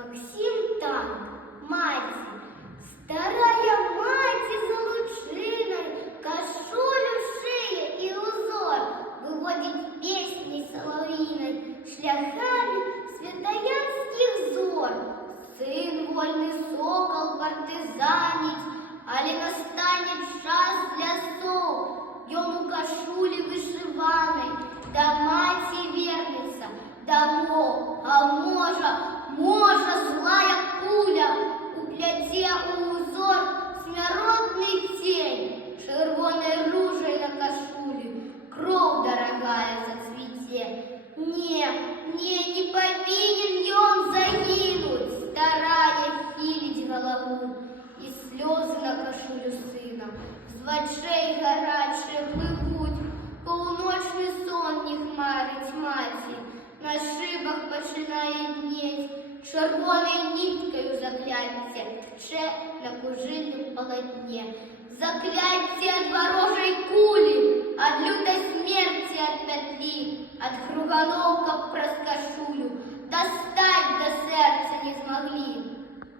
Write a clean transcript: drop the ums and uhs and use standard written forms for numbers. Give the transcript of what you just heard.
Максим танк, маті, старая маті за лучиной, кашулю шиє і узор, виводить пісні солов'їной, шляхами святоянських зор. Син вольний сокол партизанить, але настанет час для сов, йому кашулі вишиваnej, да маті вернеться домов, а може злая куля упляде у узор смяротний тень, червоной ружей на кашулі, кров дорогая зацвіте. Не повинен он загинуть, старая хилить голову, і сльози на кашулю сина з очей гаряче пливуть, полуночний сон не хмарить маті, на шибах починає дніть, червоною ниткою закляття тче на кужильнім полотні. Закляття от ворожей кулі, от лютой смерти от петли, от круголовка праз кашулю,